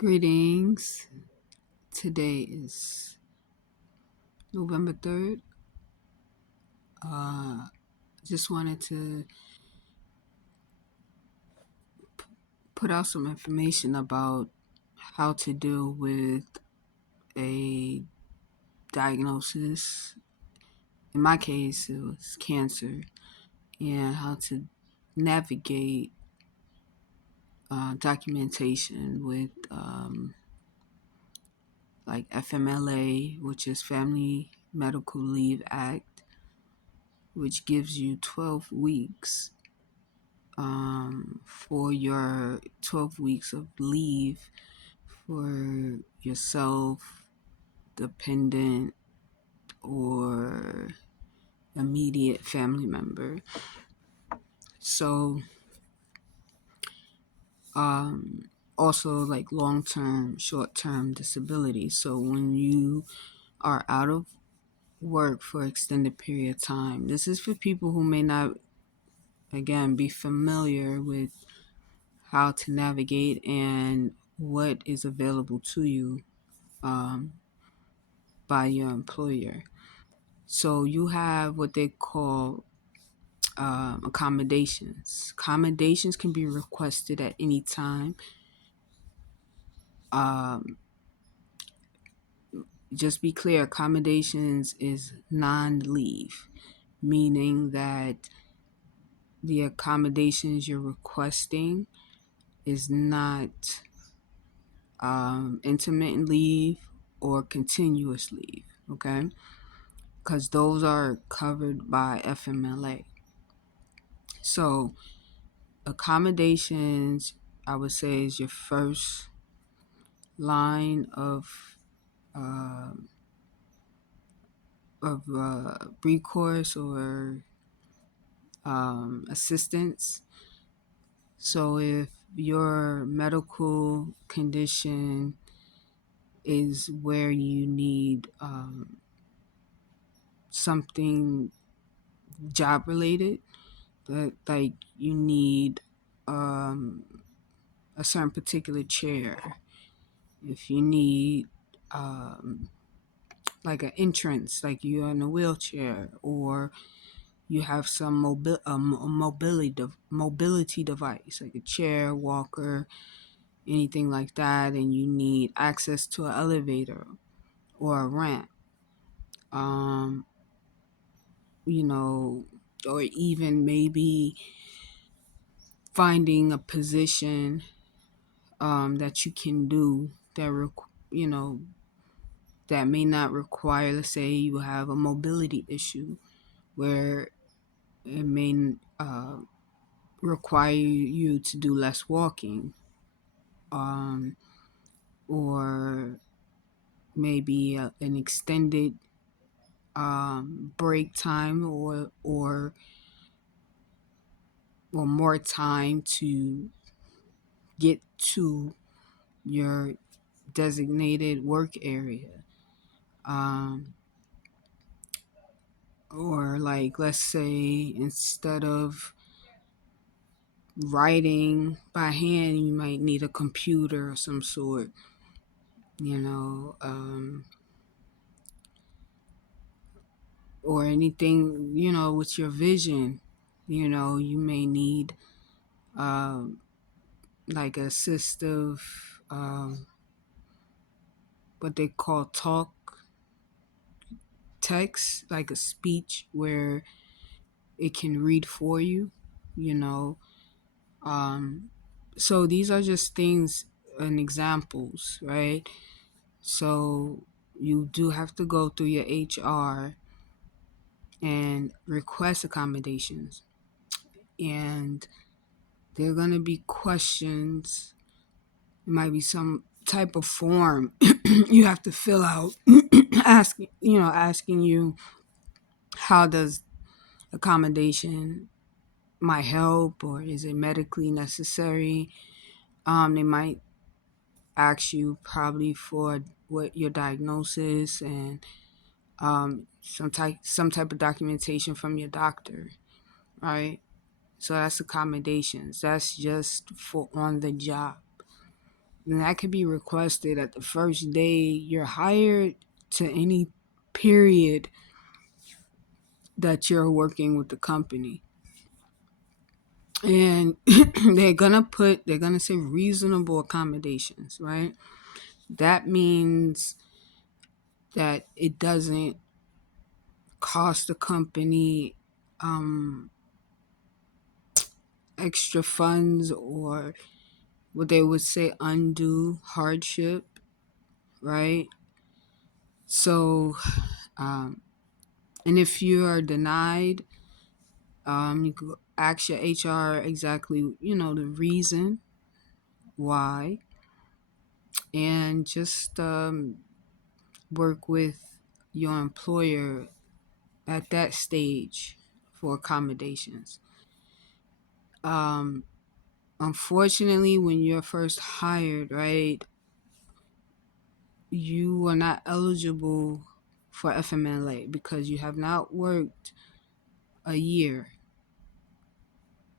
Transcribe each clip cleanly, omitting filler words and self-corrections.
Greetings. Today is November 3rd. Just wanted to put out some information about how to deal with a diagnosis. In my case, it was cancer, and how to navigate documentation with like FMLA, which is Family Medical Leave Act, which gives you 12 weeks for your 12 weeks of leave for yourself, dependent, or immediate family member. So, also like long term, short term disability. So, when you are out of work for extended period of time, this is for people who may not, again, be familiar with how to navigate and what is available to you by your employer. So you have what they call accommodations. Accommodations can be requested at any time. Just be clear, accommodations is non-leave, meaning that the accommodations you're requesting is not intermittent leave or continuous leave, okay? Because those are covered by FMLA. So accommodations, I would say, is your first line of recourse or assistance. So if your medical condition is where you need something job related, that like you need a certain particular chair, if you need like an entrance, like you're in a wheelchair, or you have some mobility device, like a chair, walker, anything like that, and you need access to an elevator or a ramp, you know, or even maybe finding a position that you can do that you know that may not require, let's say you have a mobility issue where it may require you to do less walking, or maybe an extended break time, or more time to get to your designated work area. Or like, let's say instead of writing by hand, you might need a computer of some sort, you know, or anything, with your vision. You may need like assistive, what they call talk text, like a speech where it can read for you, you know. So these are just things and examples, right? So you do have to go through your HR and request accommodations. And there are going to be questions. It might be some type of form you have to fill out asking you how does accommodation might help, or is it medically necessary. They might ask you probably for what your diagnosis and some type of documentation from your doctor, right? So that's accommodations. That's just for on the job. And that could be requested at the first day you're hired to any period that you're working with the company. And they're gonna say reasonable accommodations, right? That means that it doesn't cost the company um, extra funds or what they would say undue hardship, right? So, um, and if you are denied, you could ask your HR exactly, the reason why, and just work with your employer at that stage for accommodations. Um, Unfortunately, when you're first hired, right, you are not eligible for FMLA because you have not worked a year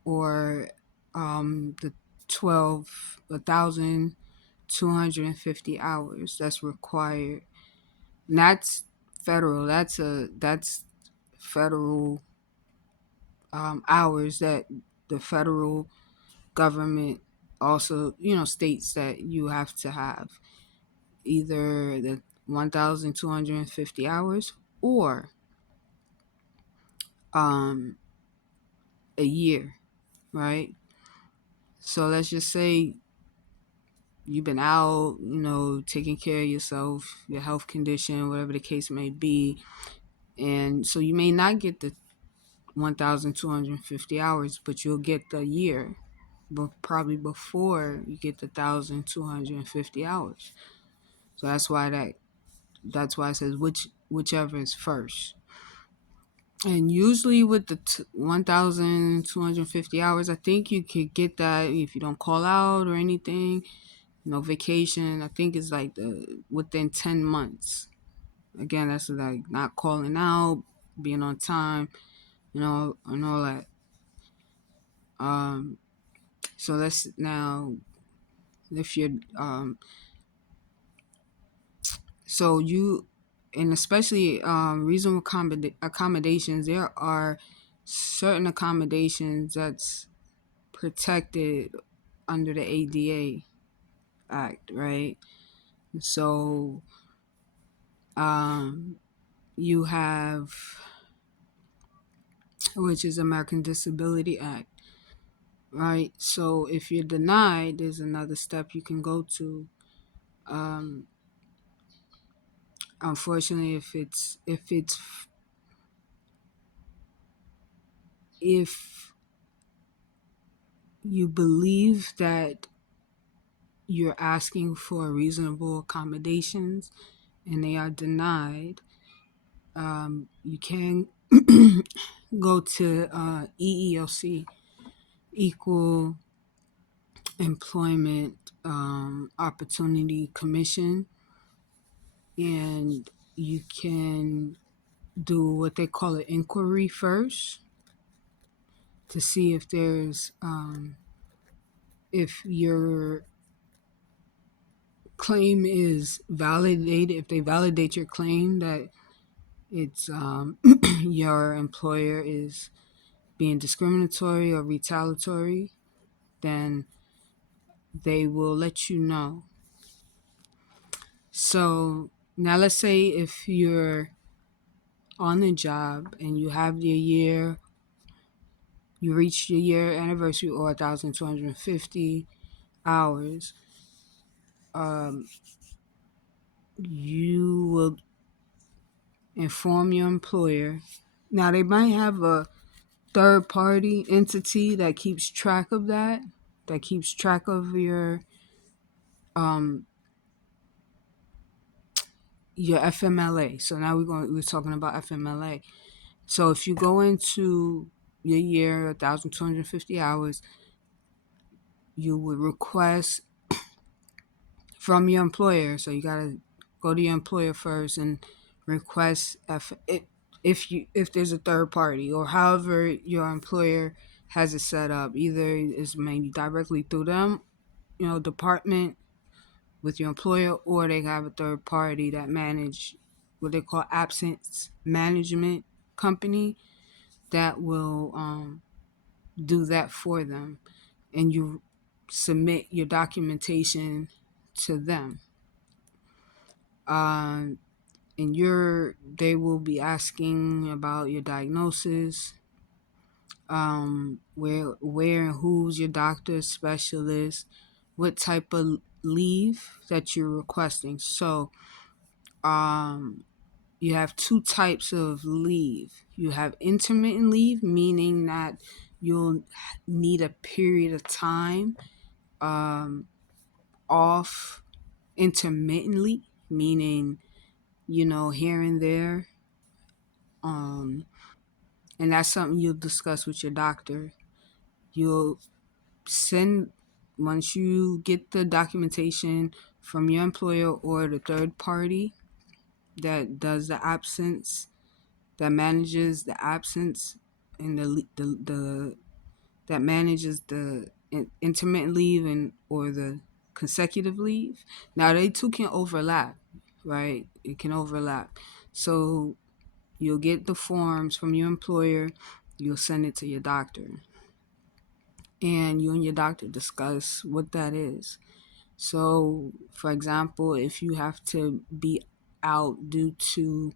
or the 1,250 hours that's required. And that's federal. That's federal hours that the federal government also, states that you have to have either the 1,250 hours or um, a year, right? So let's just say you've been out, taking care of yourself, your health condition, whatever the case may be. And so you may not get the 1,250 hours, but you'll get the year, but probably before you get the 1,250 hours. So that's why it says whichever is first. And usually with the 1,250 hours, I think you could get that if you don't call out or anything. Vacation. I think it's like within 10 months. Again, that's like not calling out, being on time, and all that. Um, so let's now, if you're, so you, and especially reasonable accommodations, there are certain accommodations that's protected under the ADA Act, right? So you have, which is American Disability Act, right? So if you're denied, there's another step you can go to. Um, Unfortunately, if you believe that you're asking for reasonable accommodations and they are denied, you can go to EEOC, Equal Employment Opportunity Commission, and you can do what they call an inquiry first to see if your claim is validated, if they validate your claim that it's your employer is being discriminatory or retaliatory, then they will let you know. So now let's say if you're on the job and you have your year, you reach your year anniversary or 1,250 hours, you will inform your employer. Now they might have a third party entity that keeps track of that keeps track of your FMLA. So now we're talking about FMLA. So if you go into your year 1,250 hours, you would request from your employer. So you gotta go to your employer first and request if there's a third party or however your employer has it set up. Either it's maybe directly through them, department, with your employer, or they have a third party that manage what they call absence management company that will do that for them, and you submit your documentation to them. Um, and they will be asking about your diagnosis, where and who's your doctor, specialist, what type of leave that you're requesting. So um, you have two types of leave. You have intermittent leave, meaning that you'll need a period of time um, off intermittently, meaning, here and there. Um, and that's something you'll discuss with your doctor. You'll send, once you get the documentation from your employer or the third party that does the absence, that manages the absence, and the that manages the intermittent leave and or the consecutive leave. Now they two can overlap, right? It can overlap. So you'll get the forms from your employer, you'll send it to your doctor, and you and your doctor discuss what that is. So, for example, if you have to be out due to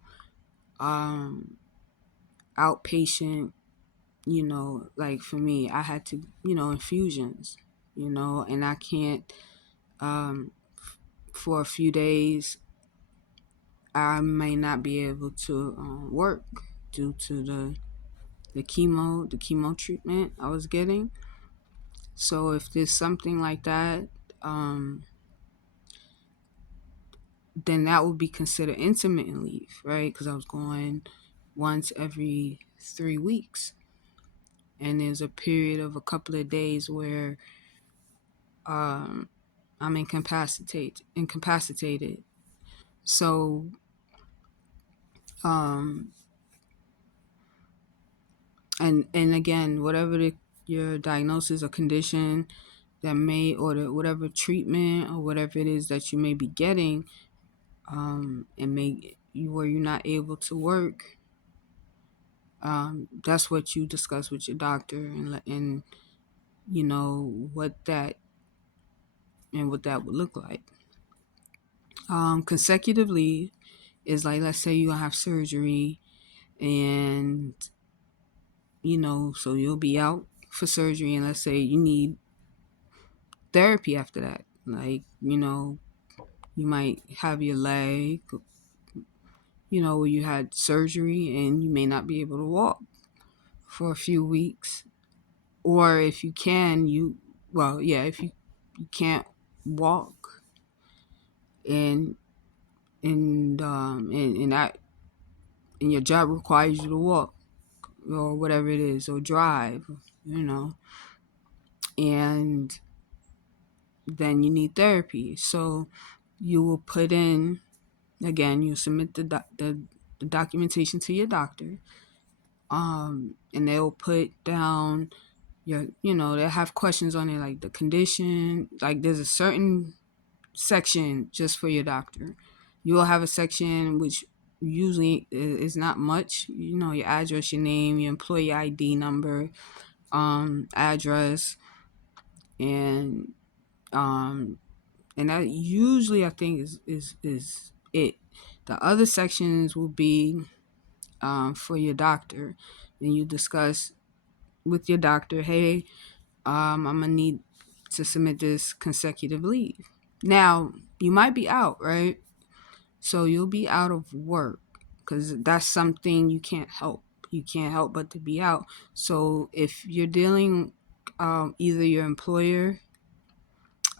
um, outpatient, like for me, I had to, infusions, and I can't, um, for a few days, I may not be able to work due to the chemo treatment I was getting. So if there's something like that, um, then that would be considered intermittent leave, right? Because I was going once every 3 weeks, and there's a period of a couple of days where um, I'm incapacitated. So, um, and again, whatever your diagnosis or condition that may, or whatever treatment or whatever it is that you may be getting, and where you're not able to work, that's what you discuss with your doctor, and what that would look like. Consecutive leave is like, let's say you have surgery, and so you'll be out for surgery, and let's say you need therapy after that. Like, you might have your leg, where you had surgery and you may not be able to walk for a few weeks. Or if you can, if you can't walk, and that, and your job requires you to walk or whatever it is, or drive, and then you need therapy. So you will put in, again, you submit the documentation to your doctor, and they'll put down they'll have questions on it, like the condition. Like, there's a certain section just for your doctor. You will have a section which usually is not much, your address, your name, your employee ID number, address, and um and that usually, I think, is it. The other sections will be for your doctor, and you discuss with your doctor, hey, I'm gonna need to submit this consecutive leave. Now, you might be out, right? So you'll be out of work, because that's something you can't help. You can't help but to be out. So if you're dealing, either your employer,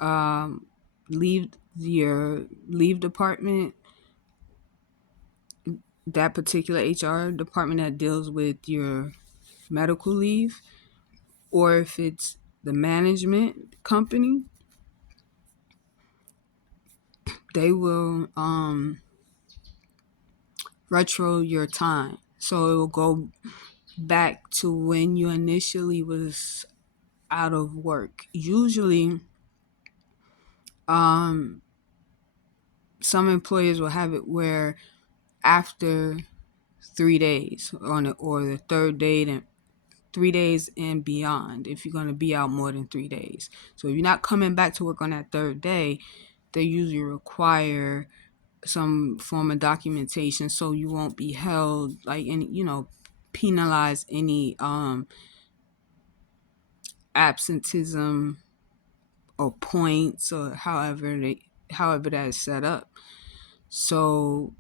um, leave your leave department, that particular HR department that deals with your medical leave, or if it's the management company, they will retro your time. So it will go back to when you initially was out of work. Usually, some employers will have it where after 3 days or the third day, then 3 days and beyond, if you're going to be out more than 3 days. So if you're not coming back to work on that third day, they usually require some form of documentation so you won't be held like any, penalize any absenteeism or points or however that is set up. So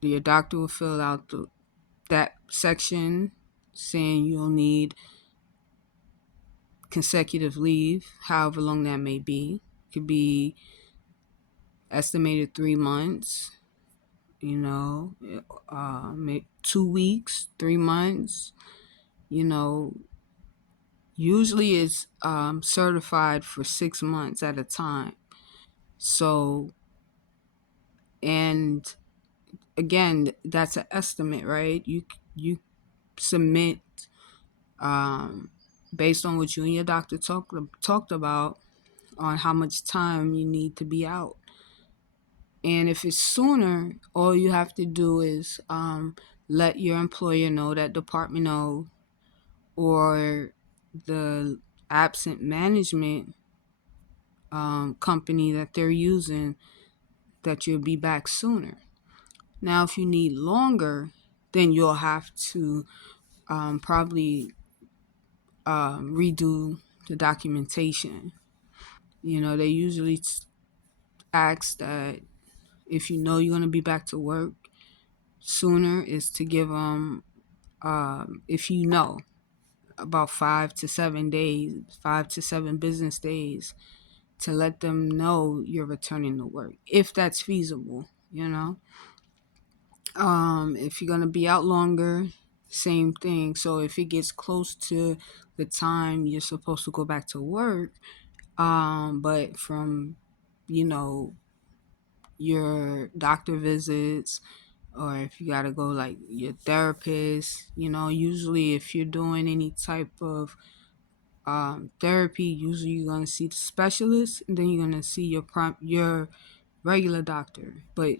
your doctor will fill out that section saying you'll need consecutive leave, however long that may be. Could be estimated 3 months, 2 weeks, 3 months. Usually it's certified for 6 months at a time. So, and again, that's an estimate, right? You submit based on what you and your doctor talked about on how much time you need to be out. And if it's sooner, all you have to do is let your employer know, that department know, or the absent management company that they're using, that you'll be back sooner. Now, if you need longer, then you'll have to probably redo the documentation. They usually ask that if you know you're going to be back to work sooner, is to give them, if you know, about 5 to 7 days, 5 to 7 business days, to let them know you're returning to work, if that's feasible. If you're going to be out longer, same thing. So if it gets close to the time you're supposed to go back to work, but from, you know, your doctor visits, or if you got to go like your therapist, usually if you're doing any type of therapy, usually you're going to see the specialist, and then you're going to see your regular doctor. But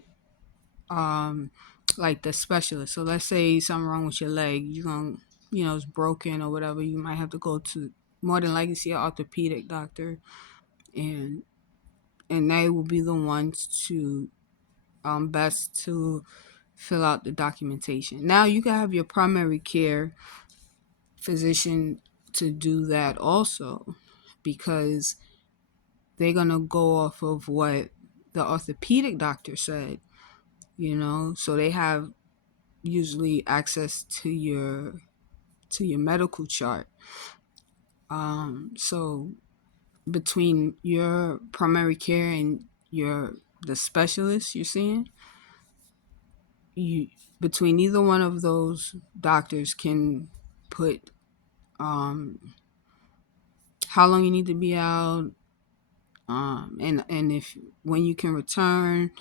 like the specialist, so let's say something wrong with your leg, you're going to, it's broken or whatever, you might have to go to, more than likely, see an orthopedic doctor, and they will be the ones to best to fill out the documentation. Now you can have your primary care physician to do that also, because they're going to go off of what the orthopedic doctor said, so they have usually access to your medical chart. So between your primary care and the specialist you're seeing, you between either one of those doctors can put how long you need to be out, and if when you can return.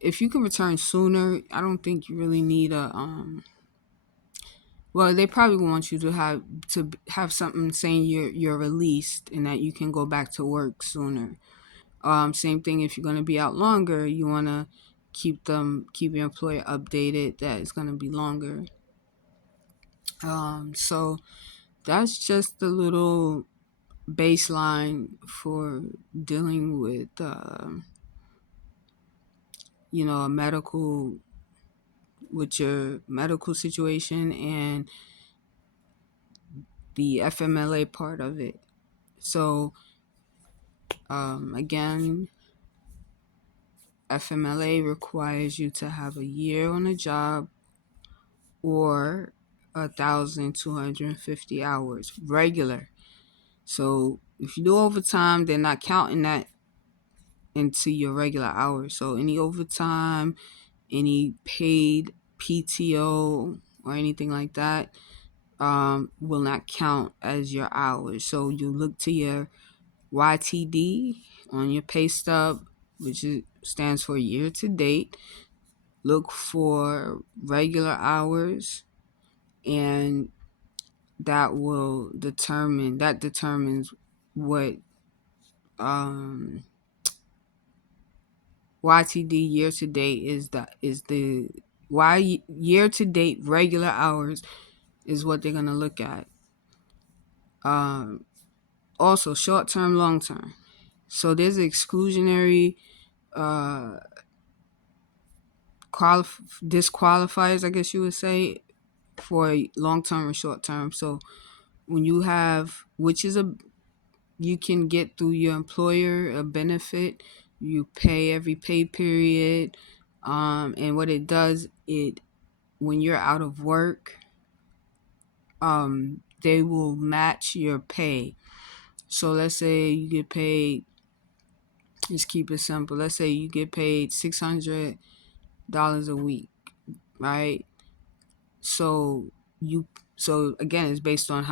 If you can return sooner, I don't think you really need a well, they probably want you to have something saying you're released and that you can go back to work sooner. Same thing, if you're going to be out longer, you want to keep your employer updated that it's going to be longer. So that's just a little baseline for dealing with a your medical situation and the FMLA part of it. So again, FMLA requires you to have a year on a job or 1,250 hours regular. So if you do overtime, they're not counting that into your regular hours. So any overtime, any paid PTO or anything like that will not count as your hours. So you look to your YTD on your pay stub, which stands for year to date. Look for regular hours, and that determines what YTD, year to date, is the Y year to date regular hours is what they're gonna look at. Um, Also short term, long term. So there's exclusionary uh disqualifiers, I guess you would say, for long term and short term. So when you have, which is a you can get through your employer a benefit, you pay every pay period, and what it does, it when you're out of work, they will match your pay. So let's say you get paid. Just keep it simple. Let's say you get paid $600 a week, right? So you so again, it's based on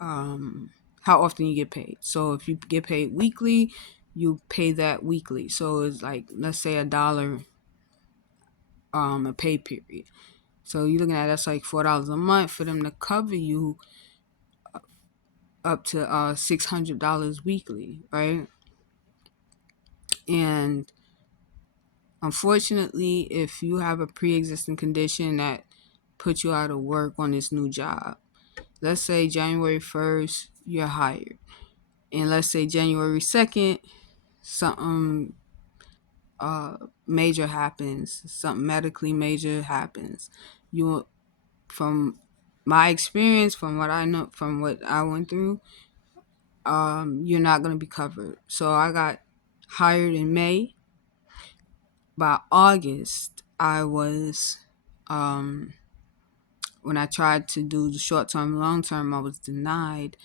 um how often you get paid. So if you get paid weekly, you pay that weekly. So it's like, let's say $1 a pay period. So you're looking at, that's like $4 a month for them to cover you up to $600 weekly, right? And unfortunately, if you have a pre-existing condition that puts you out of work on this new job, let's say January 1st you're hired, and let's say January 2nd something major happens, something medically major happens. You, from my experience, from what I know, from what I went through, you're not going to be covered. So I got hired in May. By August, I was, when I tried to do the short term, long term, I was denied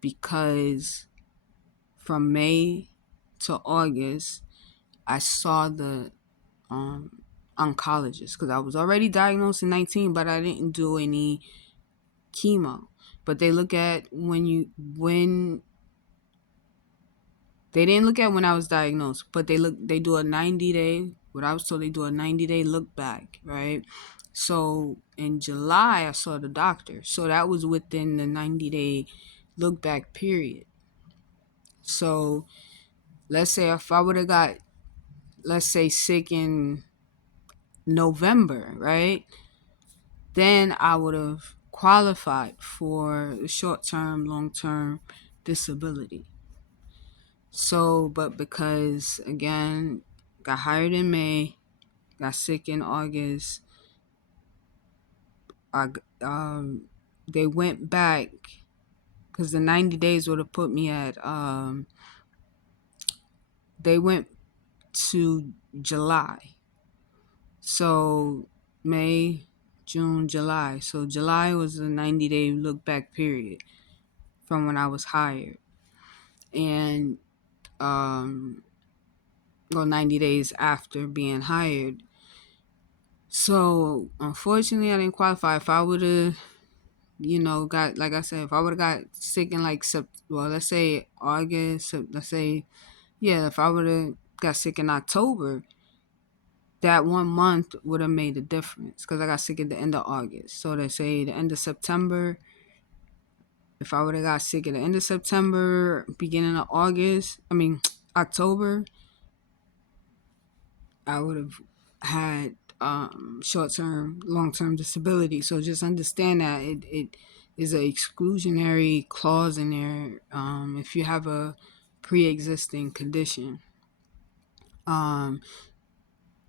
because from May to August, I saw the oncologist because I was already diagnosed in 19, but I didn't do any chemo. But they look at when they didn't look at when I was diagnosed, but they do a 90-day, what I was told, they do a 90-day look back, right? So in July I saw the doctor. So that was within the 90-day look back period. So let's say if I would have got, let's say, sick in November, right? Then I would have qualified for short term, long term disability. So, but because again, got hired in May, got sick in August, I they went back because the 90 days would have put me at they went to July. So May, June, July. So July was a 90-day look back period from when I was hired. And well, 90 days after being hired. So unfortunately I didn't qualify. If I would have, got, like I said, if I would have got sick in like let's say August, let's say, yeah, if I would have got sick in October, that 1 month would have made a difference because I got sick at the end of August. So they say the end of September, if I would have got sick at the end of September, beginning of October, I would have had short term, long term disability. So just understand that it is an exclusionary clause in there if you have a pre existing condition.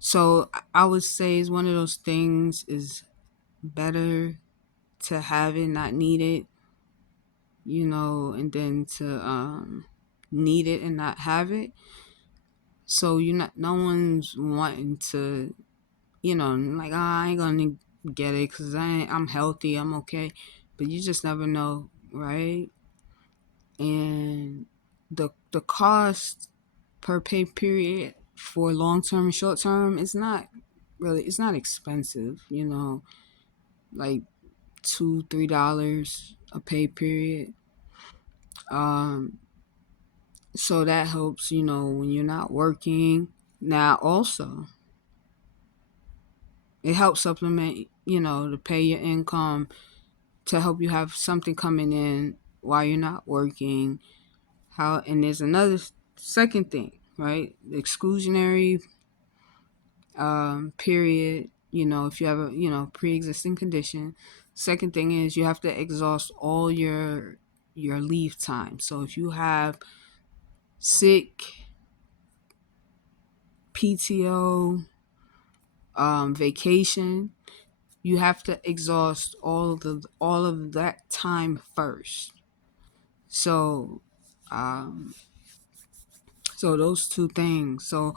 So I would say it's one of those things, is better to have it, not need it, and then to need it and not have it. So no one's wanting to, like, I ain't gonna get it because I'm healthy, I'm okay. But you just never know, right? And the cost per pay period for long term and short term is not really, it's not expensive, like $2-3 a pay period. So that helps, when you're not working. Now also it helps supplement, to pay your income, to help you have something coming in while you're not working. And there's another second thing, right? Exclusionary period. If you have a pre-existing condition. Second thing is you have to exhaust all your leave time. So if you have sick, PTO, vacation, you have to exhaust all of that time first. So, um, so those two things. So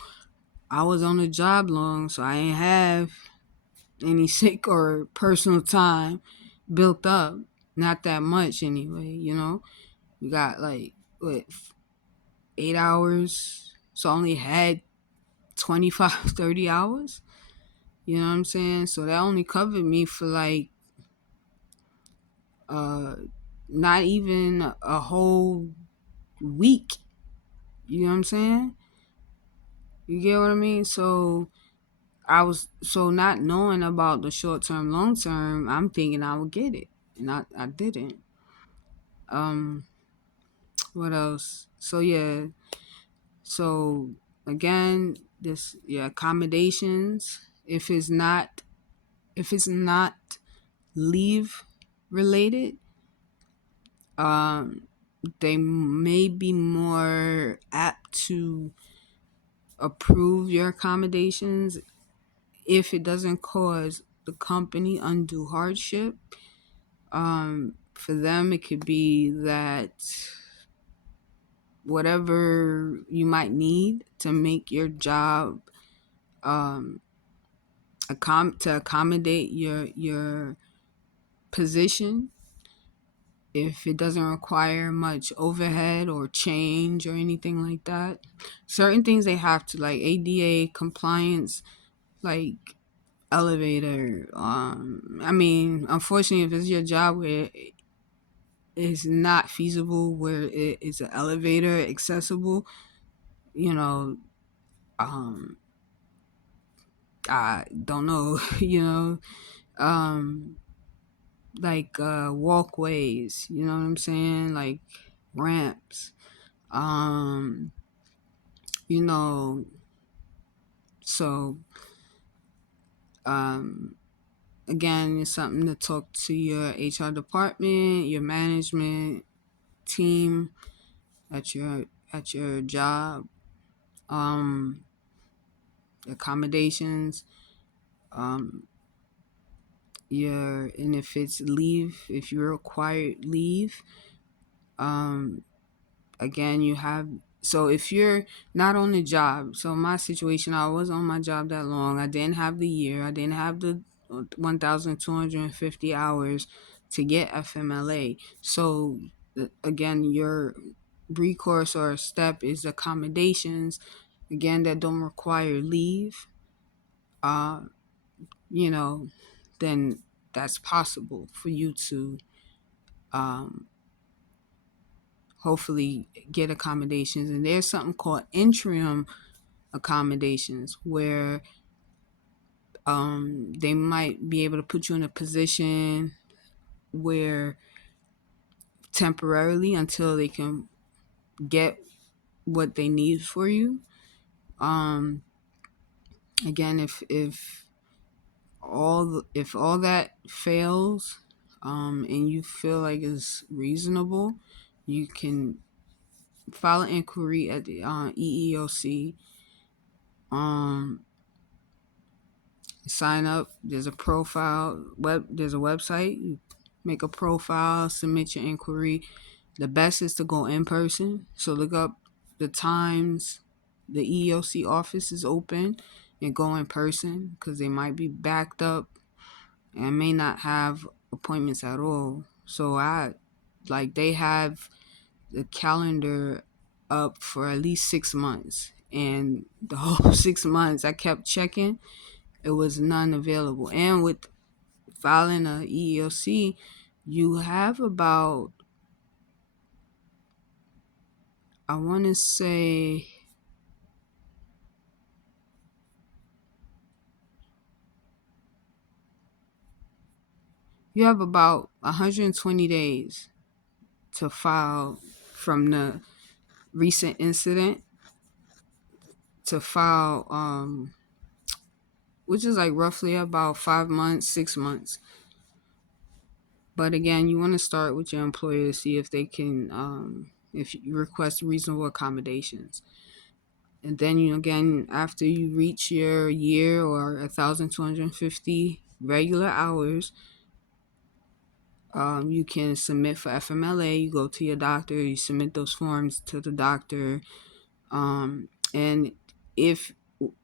I was on the job long, so I ain't have any sick or personal time built up. Not that much anyway. We got like what 8 hours, so I only had 25, 30 hours. You know what I'm saying? So that only covered me for like uh not even a whole week. You know what I'm saying? You get what I mean? So I was so not knowing about the short term, long term, I'm thinking I would get it. And I didn't. Um what else? So yeah. So again, this accommodations, if it's not leave related, um they may be more apt to approve your accommodations if it doesn't cause the company undue hardship. For them, it could be that whatever you might need to make your job, um, to accommodate your position, if it doesn't require much overhead or change or anything like that. Certain things they have to, like ADA compliance, like elevator. I mean, unfortunately, if it's your job where it's not feasible, where it is an elevator accessible, you know, um, I don't know, um, like walkways, you know what I'm saying, like ramps, um, you know, so um, again, it's something to talk to your HR department, your management team at your job, um, accommodations, um, and if it's leave, if you're required leave, um, again, you have. So if you're not on the job, so my situation, I was on my job that long. I didn't have the year. I didn't have the 1,250 hours to get FMLA. So again, your recourse or step is accommodations. Again, that don't require leave. Uh, you know, then that's possible for you to um, hopefully get accommodations. And there's something called interim accommodations where they might be able to put you in a position where temporarily until they can get what they need for you. Um, again, if all that fails, and you feel like it's reasonable, you can file an inquiry at the EEOC. Um, Sign up. There's a profile. There's a website. You make a profile. Submit your inquiry. The best is to go in person. So look up the times the EEOC office is open and go in person because they might be backed up and may not have appointments at all. So they have the calendar up for at least 6 months. And the whole 6 months I kept checking, it was none available. And with filing a EEOC, you have about, I want to say, you have about 120 days to file from the recent incident to file, which is like roughly about 5 months, 6 months. But again, you want to start with your employer to see if they can, if you request reasonable accommodations. And then you again, after you reach your year or 1,250 regular hours, you can submit for FMLA. You go to your doctor, you submit those forms to the doctor, and if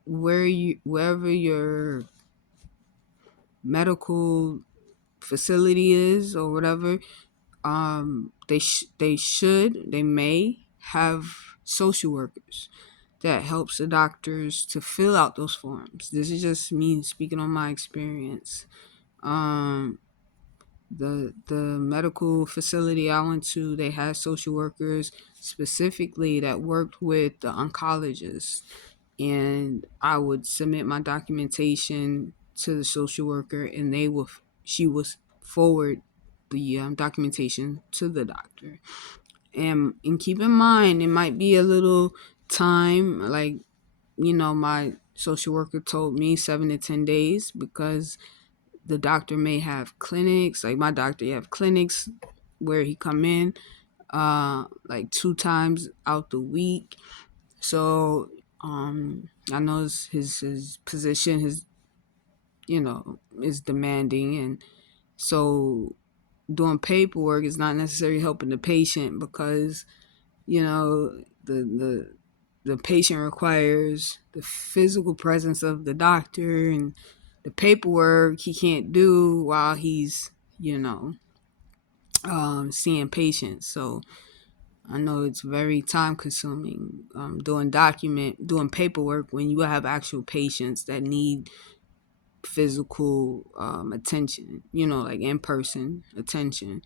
wherever your medical facility is or whatever, they may have social workers that helps the doctors to fill out those forms. This is just me speaking on my experience. Um, the medical facility I went to, they had social workers specifically that worked with the oncologists, and I would submit my documentation to the social worker, and she would forward the documentation to the doctor. And keep in mind, it might be a little time, like, my social worker told me 7 to 10 days, because the doctor may have clinics. Like my doctor, you have clinics where he come in like 2 times out the week. So I know his position, is demanding, and so doing paperwork is not necessarily helping the patient, because you know the the the patient requires the physical presence of the doctor, and the paperwork he can't do while he's seeing patients. So I know it's very time consuming, doing paperwork when you have actual patients that need physical attention, like in person attention.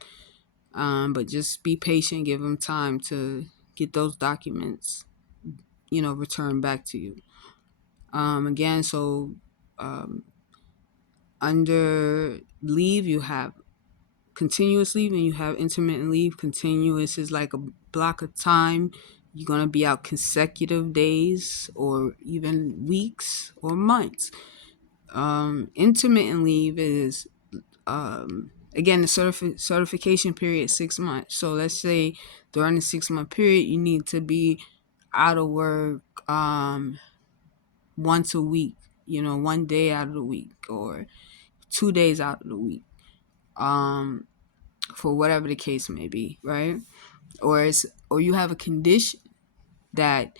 But just be patient, give them time to get those documents, returned back to you. Again, so um, under leave, you have continuous leave and you have intermittent leave. Continuous is like a block of time. You're going to be out consecutive days or even weeks or months. Intermittent leave is, again, the certification period is 6 months. So let's say during the 6 month period, you need to be out of work once a week, one day out of the week or 2 days out of the week, for whatever the case may be, right? Or you have a condition that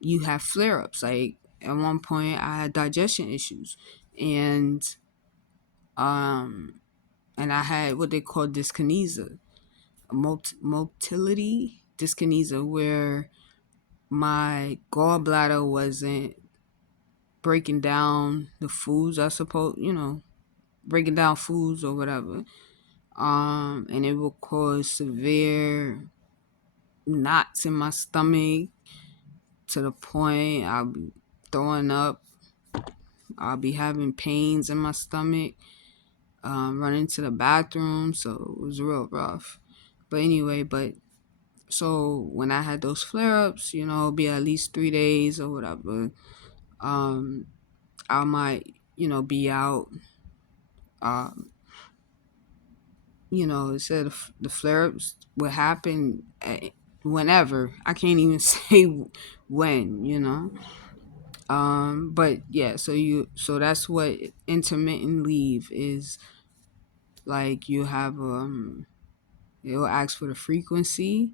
you have flare-ups. Like at one point I had digestion issues, and I had what they call dyskinesia, motility dyskinesia, where my gallbladder wasn't breaking down the foods I suppose, breaking down foods or whatever. And it will cause severe knots in my stomach, to the point I'll be throwing up. I'll be having pains in my stomach, running to the bathroom. So it was real rough. But anyway, so when I had those flare ups, it'll be at least 3 days or whatever. I might, be out. It said the flare ups would happen whenever. I can't even say when. But yeah, so that's what intermittent leave is. Like you have it will ask for the frequency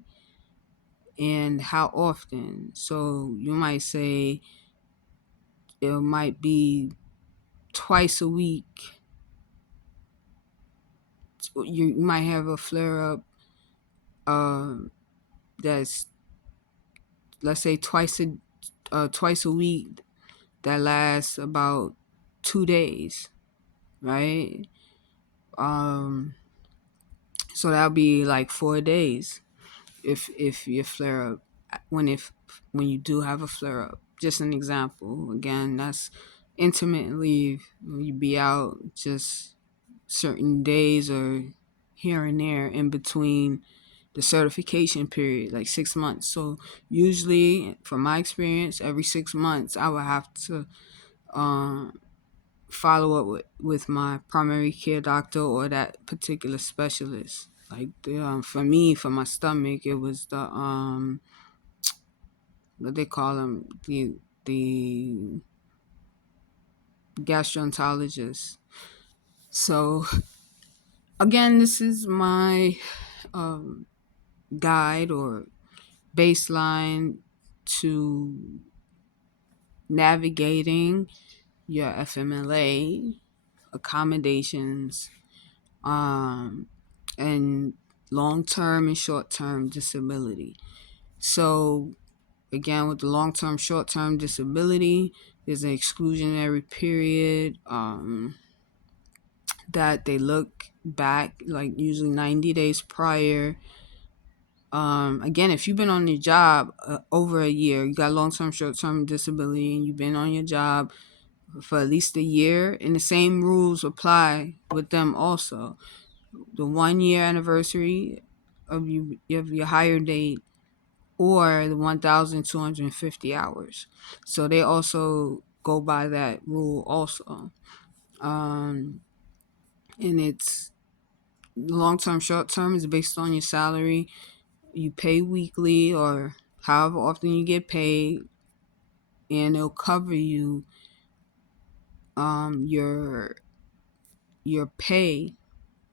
and how often. So you might say it might be twice a week. You might have a flare up that's, let's say, twice a week, that lasts about 2 days, right? So that'll be like 4 days if you flare up, when you do have a flare up. Just an example. Again, that's intermittent leave. You be out just certain days or here and there in between the certification period, like 6 months. So usually, from my experience, every 6 months I would have to follow up with my primary care doctor or that particular specialist. Like for me, for my stomach, it was the what they call them, the gastroenterologist. So again, this is my guide or baseline to navigating your FMLA accommodations, and long-term and short-term disability. So again, with the long-term, short-term disability, there's an exclusionary period that they look back, like usually 90 days prior. Again, if you've been on your job over a year, you got long-term, short-term disability, and you've been on your job for at least a year, and the same rules apply with them also. The 1 year anniversary of your hire date, or the 1,250 hours. So they also go by that rule also. And it's long term, short term is based on your salary. You pay weekly or however often you get paid, and it'll cover you your pay,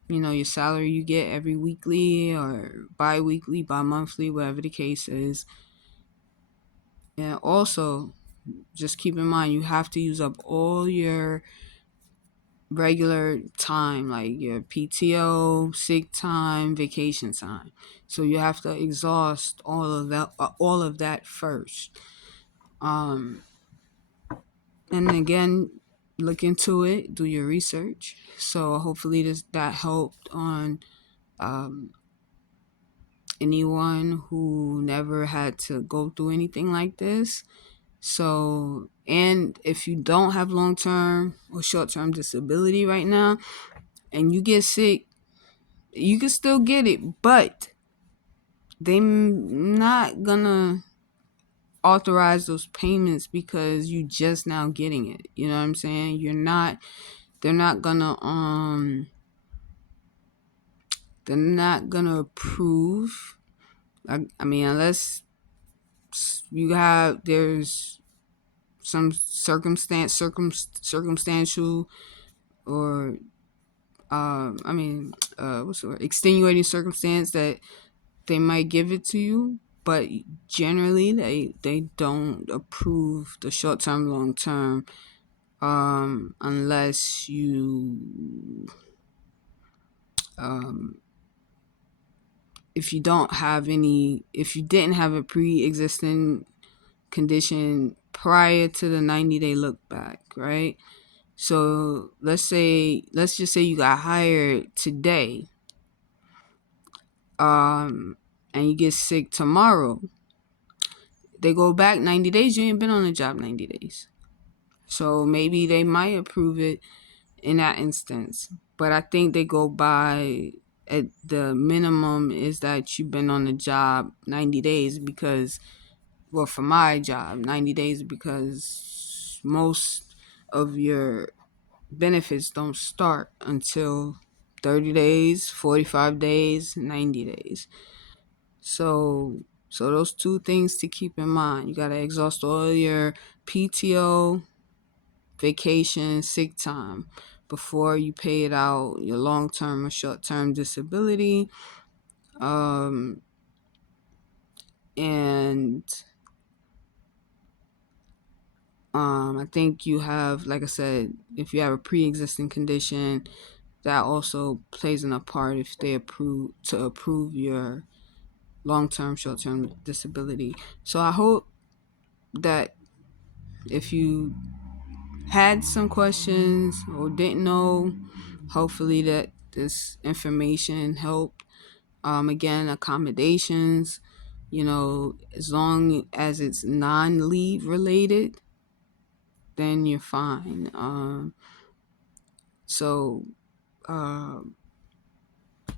your salary you get every weekly or bi-weekly, bi-monthly, whatever the case is. And also, just keep in mind, you have to use up all your regular time, like your PTO, sick time, vacation time. So you have to exhaust all of that first. And again, look into it, do your research. So hopefully that helped on anyone who never had to go through anything like this. So, and if you don't have long-term or short-term disability right now and you get sick, you can still get it, but they not gonna authorize those payments because you just now getting it. You know what I'm saying? They're not gonna approve. I mean, unless there's some circumstantial, or what's the word? Extenuating circumstance that they might give it to you, but generally they don't approve the short term, long term, unless if you didn't have a pre-existing condition prior to the 90-day look back, right? So let's just say you got hired today, and you get sick tomorrow. They go back 90 days, you ain't been on the job 90 days. So maybe they might approve it in that instance. But I think they go by, at the minimum is that you've been on the job 90 days because, well, for my job, 90 days because most of your benefits don't start until 30 days, 45 days, 90 days. So those two things to keep in mind. You got to exhaust all your PTO, vacation, sick time before you pay it out, your long-term or short-term disability. And I think you have, like I said, if you have a pre-existing condition, that also plays in a part if they approve your long-term, short-term disability. So I hope that if you had some questions or didn't know, hopefully that this information helped. Again, accommodations, as long as it's non-leave related, then you're fine. So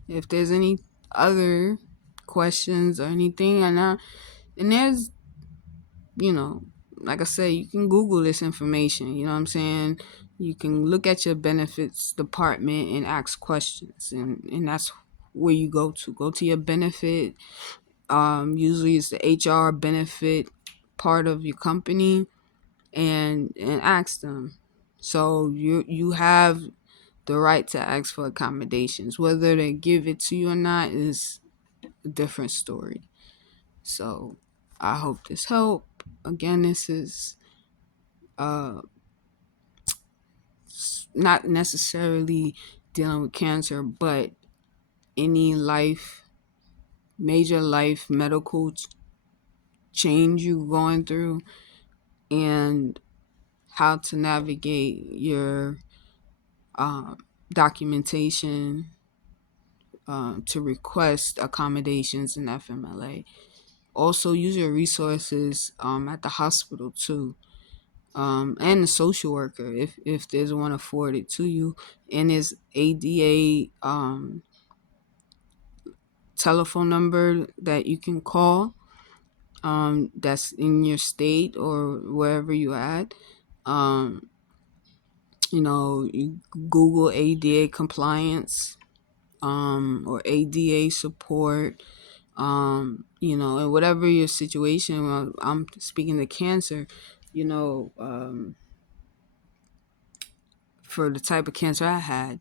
if there's any other questions or anything, and there's, you know, like I said, you can Google this information. You know what I'm saying? You can look at your benefits department and ask questions, and that's where you go to. Go to your benefit. Usually it's the HR benefit part of your company, and ask them. So you have the right to ask for accommodations. Whether they give it to you or not is a different story. So I hope this helped. Again, this is uh not necessarily dealing with cancer, but any major life medical change you going through, and how to navigate your um, documentation to request accommodations in FMLA. Also, use your resources at the hospital too, and the social worker if there's one afforded to you, and his ADA telephone number that you can call, that's in your state or wherever you're at. Um, you Google ADA compliance, or ADA support, and whatever your situation. Well, I'm speaking to cancer, for the type of cancer I had,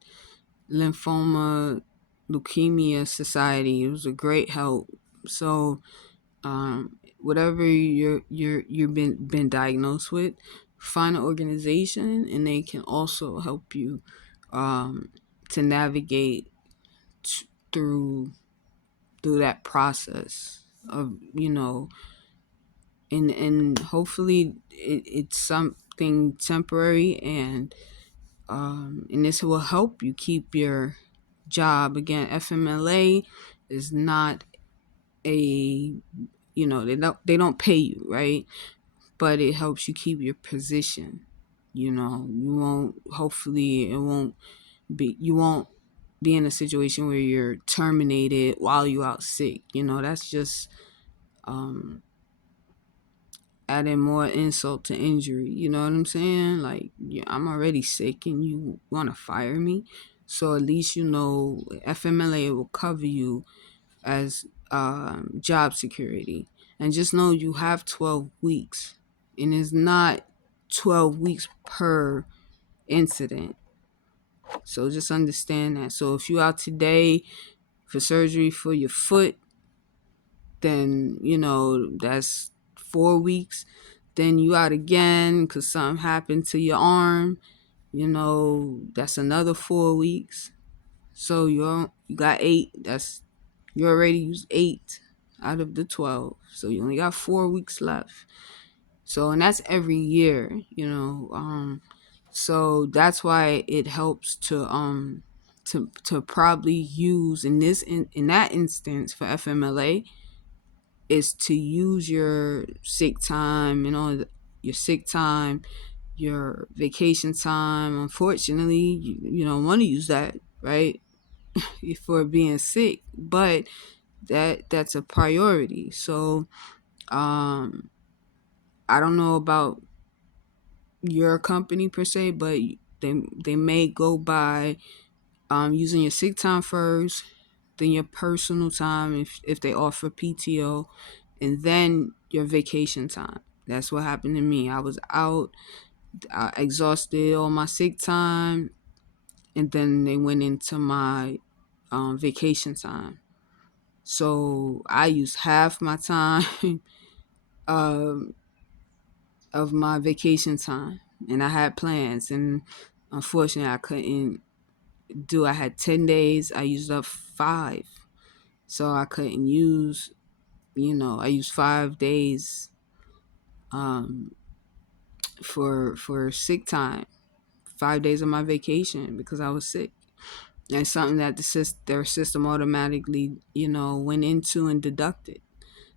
lymphoma, leukemia society. It was a great help. So, whatever you've been diagnosed with, find an organization, and they can also help you um, to navigate t- through that process of, and hopefully it's something temporary, and this will help you keep your job. Again, FMLA is not a, they don't pay you, right? But it helps you keep your position. You won't, hopefully you won't be in a situation where you're terminated while you're out sick. That's just um adding more insult to injury. You know what I'm saying? Like, yeah, I'm already sick and you want to fire me. So at least FMLA will cover you as job security. And just know you have 12 weeks. And it's not 12 weeks per incident. So just understand that. So if you out today for surgery for your foot, then that's 4 weeks. Then you out again because something happened to your arm, that's another 4 weeks. So you got 8. You already used 8 out of the 12, so you only got 4 weeks left. So, and that's every year. So that's why it helps to probably use in that instance for FMLA, is to use your sick time, your sick time, your vacation time. Unfortunately, you don't want to use that, right? For being sick, but that's a priority. So, I don't know about your company per se, but they may go by using your sick time first, then your personal time if they offer PTO, and then your vacation time. That's what happened to me. I was out, I exhausted all my sick time, and then they went into my vacation time. So I used half my time um, of my vacation time, and I had plans, and unfortunately I couldn't do. I had 10 days. I used up 5, so I couldn't use. I used 5 days um, for sick time, 5 days of my vacation because I was sick. And something that their system automatically, went into and deducted.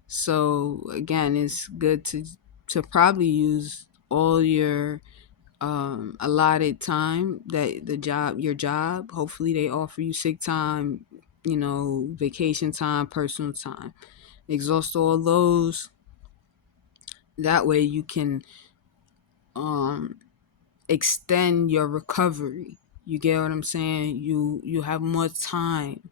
So again, it's good to probably use all your allotted time that your job. Hopefully, they offer you sick time vacation time, personal time. Exhaust all those. That way you can um extend your recovery. You get what I'm saying? You have more time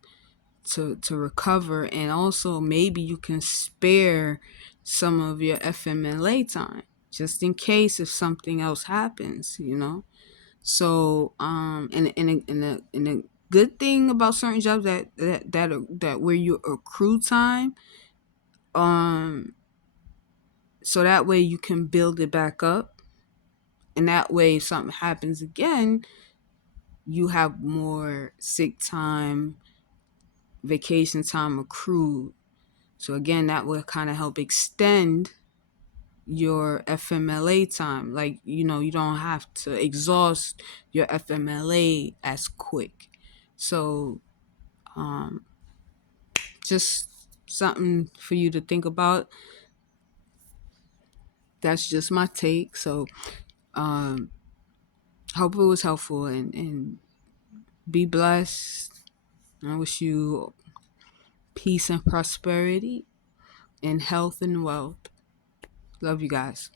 to recover, and also maybe you can spare some of your FMLA time just in case if something else happens. So and a good thing about certain jobs that where you accrue time, um so that way you can build it back up, and that way if something happens again, you have more sick time, vacation time accrued. So again, that will kind of help extend your FMLA time. Like, you don't have to exhaust your FMLA as quick. So just something for you to think about. That's just my take. So hope it was helpful, and be blessed. I wish you peace and prosperity and health and wealth. Love you guys.